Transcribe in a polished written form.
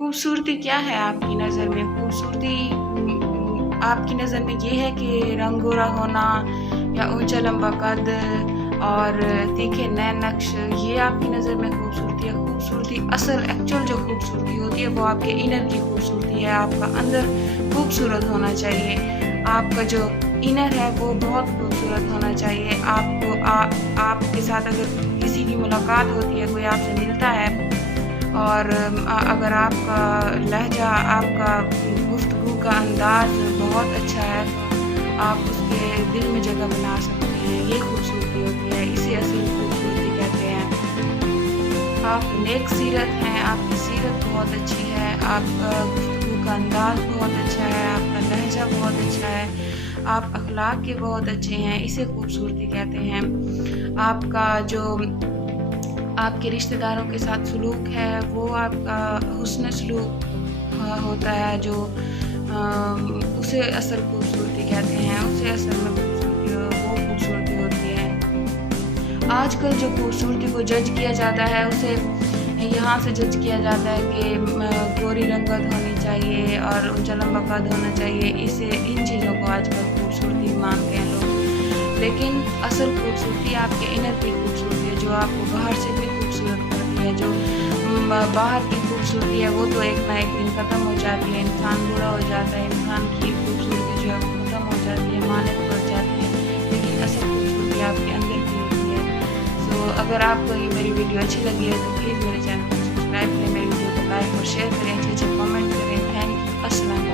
खूबसूरती क्या है आपकी नज़र में? खूबसूरती आपकी नज़र में ये है कि रंग गोरा होना या ऊंचा लंबा कद और तीखे नैन नक्श, ये आपकी नज़र में खूबसूरती है? खूबसूरती असल एक्चुअल जो खूबसूरती होती है वो आपके इनर की खूबसूरती है। आपका अंदर खूबसूरत होना चाहिए, आपका जो इनर है वो बहुत खूबसूरत होना चाहिए। आपके साथ अगर किसी की मुलाकात होती है, कोई आपसे मिलता है और अगर आपका लहजा, आपका गुफ्तगू का अंदाज़ बहुत अच्छा है तो आप उसके दिल में जगह बना सकते हैं। ये खूबसूरती होती है, इसे असल खूबसूरती कहते हैं। आप नेक सीरत हैं, आपकी सीरत बहुत अच्छी है, आपका गुफ्तगू का अंदाज़ बहुत अच्छा है, आपका लहजा बहुत अच्छा है, आप अखलाक के बहुत अच्छे हैं, इसे खूबसूरती कहते हैं। आपका जो आपके रिश्तेदारों के साथ सलूक है वो आपका हुस्न सलूक होता है, जो उसे असल खूबसूरती कहते हैं, उसे असल में खूबसूरती वो खूबसूरती होती है। आजकल जो खूबसूरती को जज किया जाता है उसे यहाँ से जज किया जाता है कि गोरी रंगत होनी चाहिए और ऊंचा लंबा कद होना चाहिए, इसे इन चीज़ों को आजकल खूबसूरती मानते हैं लोग। लेकिन असल खूबसूरती आपके इनर की खूबसूरती है, जो आपको बाहर से भी खूबसूरत करती है। जो बाहर की खूबसूरती है वो तो एक ना एक दिन ख़त्म हो जाती है, इंसान बूढ़ा हो जाता है, इंसान की खूबसूरती जो है वो ख़त्म हो जाती है, मानत बढ़ जाती है, लेकिन असल खूबसूरती आपके अंदर की होती है। तो अगर आपको ये मेरी वीडियो अच्छी लगी है तो प्लीज़ मेरे चैनल को सब्सक्राइब करें, मेरी वीडियो को लाइक और शेयर करें, अच्छे अच्छे कमेंट करें। Thank you. अस्सलाम।